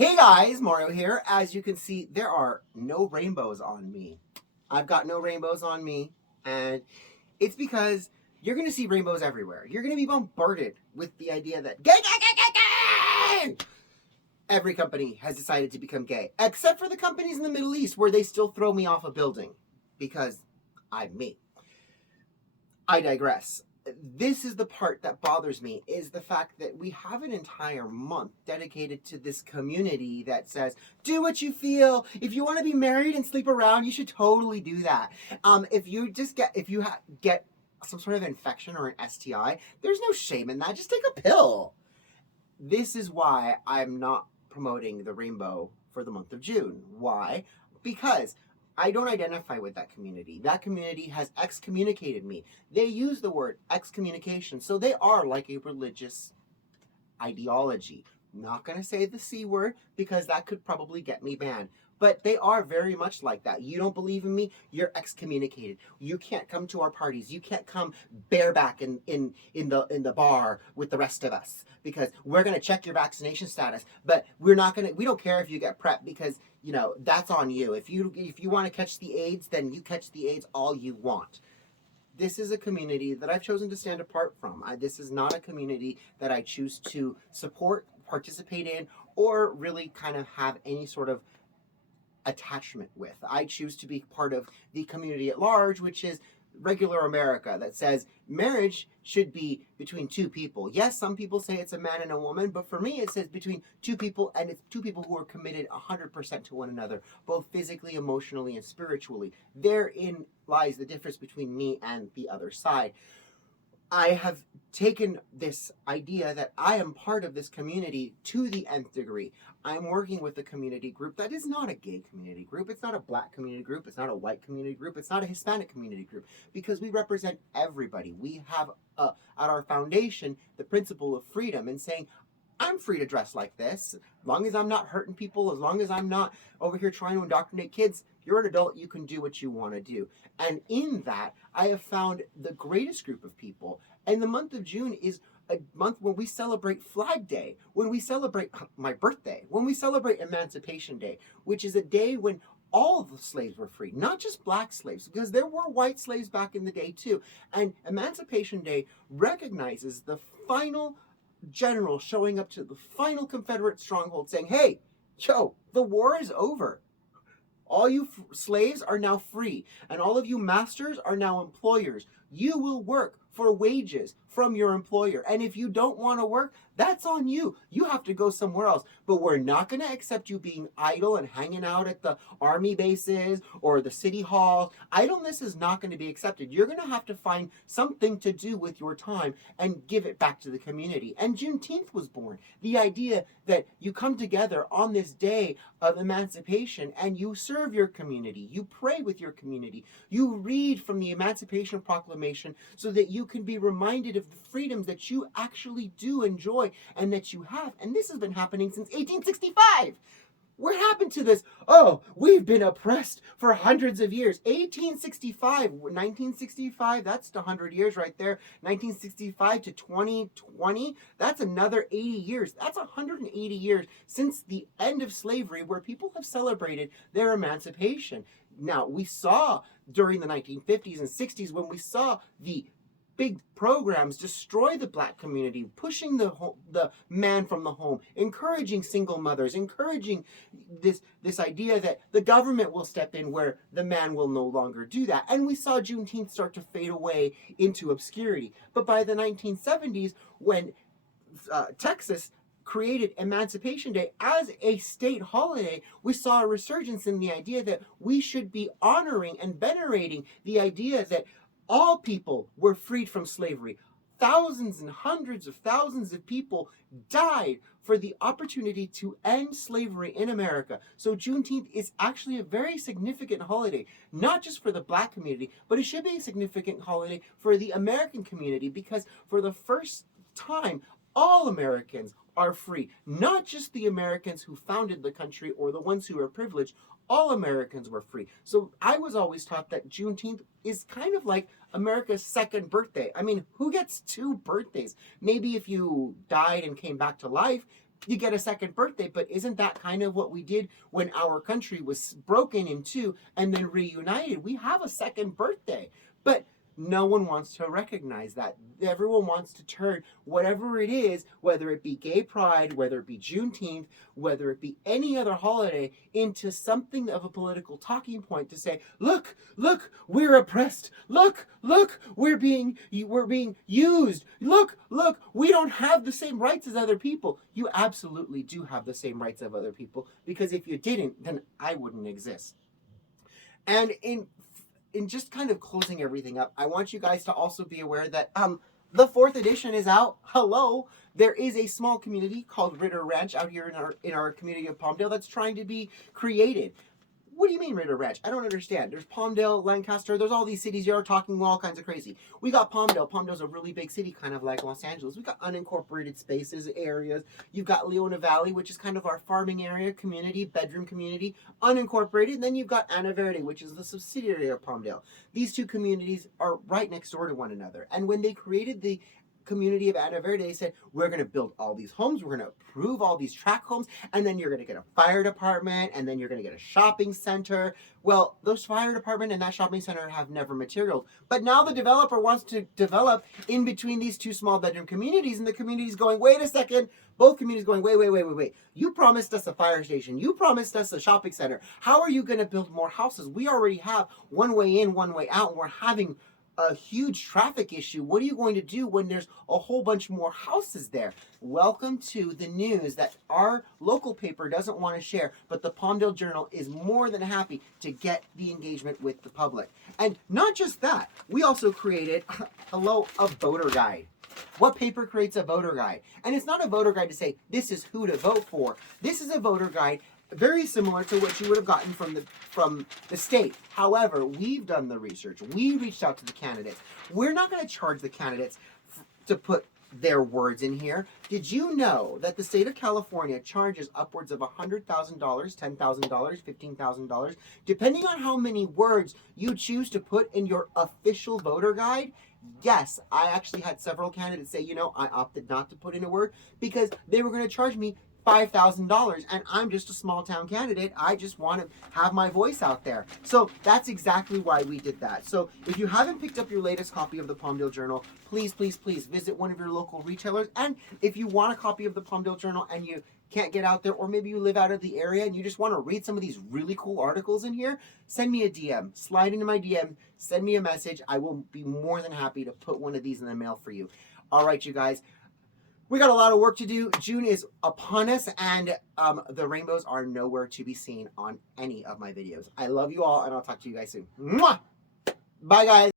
Hey guys, Mario here. As you can see, there are no rainbows on me. I've got no rainbows on me, and it's because you're going to see rainbows everywhere. You're going to be bombarded with the idea that gay, gay, gay, gay, gay! Every company has decided to become gay, except for the companies in the Middle East where they still throw me off a building because I'm me. I digress. This is the part that bothers me, is the fact that we have an entire month dedicated to this community that says, do what you feel. If you want to be married and sleep around, you should totally do that. If you get some sort of infection or an STI, there's no shame in that. Just take a pill. This is why I'm not promoting the rainbow for the month of June. Why? Because I don't identify with that community. That community has excommunicated me. They use the word excommunication, so they are like a religious ideology. Not going to say the C word because that could probably get me banned. But they are very much like that. You don't believe in me, you're excommunicated. You can't come to our parties. You can't come bareback in the bar with the rest of us because we're going to check your vaccination status. But we don't care if you get PrEP because, that's on you. If you want to catch the AIDS, then you catch the AIDS all you want. This is a community that I've chosen to stand apart from. This is not a community that I choose to support, participate in, or really kind of have any sort of attachment with. I choose to be part of the community at large, which is regular America, that says marriage should be between two people. Yes, some people say it's a man and a woman, but for me it says between two people, and it's two people who are committed 100% to one another, both physically, emotionally, and spiritually. Therein lies the difference between me and the other side. I have taken this idea that I am part of this community to the nth degree. I'm working with a community group that is not a gay community group. It's not a black community group. It's not a white community group. It's not a Hispanic community group, because we represent everybody. We have at our foundation the principle of freedom and saying, I'm free to dress like this, as long as I'm not hurting people, as long as I'm not over here trying to indoctrinate kids. You're an adult, you can do what you want to do. And in that, I have found the greatest group of people. And the month of June is a month when we celebrate Flag Day, when we celebrate my birthday, when we celebrate Emancipation Day, which is a day when all the slaves were free, not just black slaves, because there were white slaves back in the day too. And Emancipation Day recognizes the final general showing up to the final Confederate stronghold saying, hey, the war is over. All you slaves are now free, and all of you masters are now employers. You will work for wages from your employer. And if you don't want to work, that's on you. You have to go somewhere else. But we're not going to accept you being idle and hanging out at the army bases or the city hall. Idleness is not going to be accepted. You're going to have to find something to do with your time and give it back to the community. And Juneteenth was born. The idea that you come together on this day of emancipation and you serve your community. You pray with your community. You read from the Emancipation Proclamation so that you can be reminded of the freedoms that you actually do enjoy and that you have. And this has been happening since 1865. What happened to this? Oh, we've been oppressed for hundreds of years. 1965, that's 100 years right there. 1965 to 2020, that's another 80 years. That's 180 years since the end of slavery, where people have celebrated their emancipation. Now, we saw during the 1950s and 60s, when we saw the big programs destroy the black community, pushing the man from the home, encouraging single mothers, encouraging this idea that the government will step in where the man will no longer do that. And we saw Juneteenth start to fade away into obscurity. But by the 1970s, when Texas created Emancipation Day as a state holiday, we saw a resurgence in the idea that we should be honoring and venerating the idea that all people were freed from slavery. Thousands and hundreds of thousands of people died for the opportunity to end slavery in America. So Juneteenth is actually a very significant holiday, not just for the black community, but it should be a significant holiday for the American community, because for the first time, all Americans are free, not just the Americans who founded the country or the ones who are privileged. All Americans were free. So I was always taught that Juneteenth is kind of like America's second birthday. I mean, who gets two birthdays? Maybe if you died and came back to life, you get a second birthday. But isn't that kind of what we did when our country was broken in two and then reunited? We have a second birthday. But no one wants to recognize that. Everyone wants to turn whatever it is, whether it be gay pride, whether it be Juneteenth, whether it be any other holiday, into something of a political talking point to say, look, we're oppressed. Look, we're being used. Look, we don't have the same rights as other people. You absolutely do have the same rights of other people, because if you didn't, then I wouldn't exist. And in just kind of closing everything up, I want you guys to also be aware that the 4th edition is out. Hello. There is a small community called Ritter Ranch out here in our community of Palmdale that's trying to be created. What do you mean Ritter Ranch? I don't understand. There's Palmdale, Lancaster, there's all these cities. You're talking all kinds of crazy. We got Palmdale. Palmdale's a really big city, kind of like Los Angeles. We got unincorporated spaces, areas. You've got Leona Valley, which is kind of our farming area, community, bedroom community, unincorporated. And then you've got Ana Verde, which is the subsidiary of Palmdale. These two communities are right next door to one another. And when they created the community of Ana Verde, they said, we're going to build all these homes, we're going to approve all these tract homes, and then you're going to get a fire department, and then you're going to get a shopping center. Well, those fire department and that shopping center have never materialized. But now the developer wants to develop in between these two small bedroom communities, and the community's going, wait a second. Both communities going, wait. You promised us a fire station. You promised us a shopping center. How are you going to build more houses? We already have one way in, one way out, and we're having a huge traffic issue. What are you going to do when there's a whole bunch more houses there? Welcome to the news that our local paper doesn't want to share, but the Palmdale Journal is more than happy to get the engagement with the public. And not just that, we also created, a voter guide. What paper creates a voter guide? And it's not a voter guide to say, this is who to vote for. This is a voter guide very similar to what you would have gotten from the state. However, we've done the research. We reached out to the candidates. We're not going to charge the candidates to put their words in here. Did you know that the state of California charges upwards of $100,000, $10,000, $15,000, depending on how many words you choose to put in your official voter guide? Yes, I actually had several candidates say, I opted not to put in a word because they were going to charge me $5,000, and I'm just a small town candidate. I just want to have my voice out there. So that's exactly why we did that. So if you haven't picked up your latest copy of the Palmdale Journal, please visit one of your local retailers. And if you want a copy of the Palmdale Journal and you can't get out there, or maybe you live out of the area and you just want to read some of these really cool articles in here, send me a DM. Slide into my DM, send me a message. I will be more than happy to put one of these in the mail for you. All right, you guys. We got a lot of work to do. June is upon us, and the rainbows are nowhere to be seen on any of my videos. I love you all, and I'll talk to you guys soon. Mwah! Bye, guys.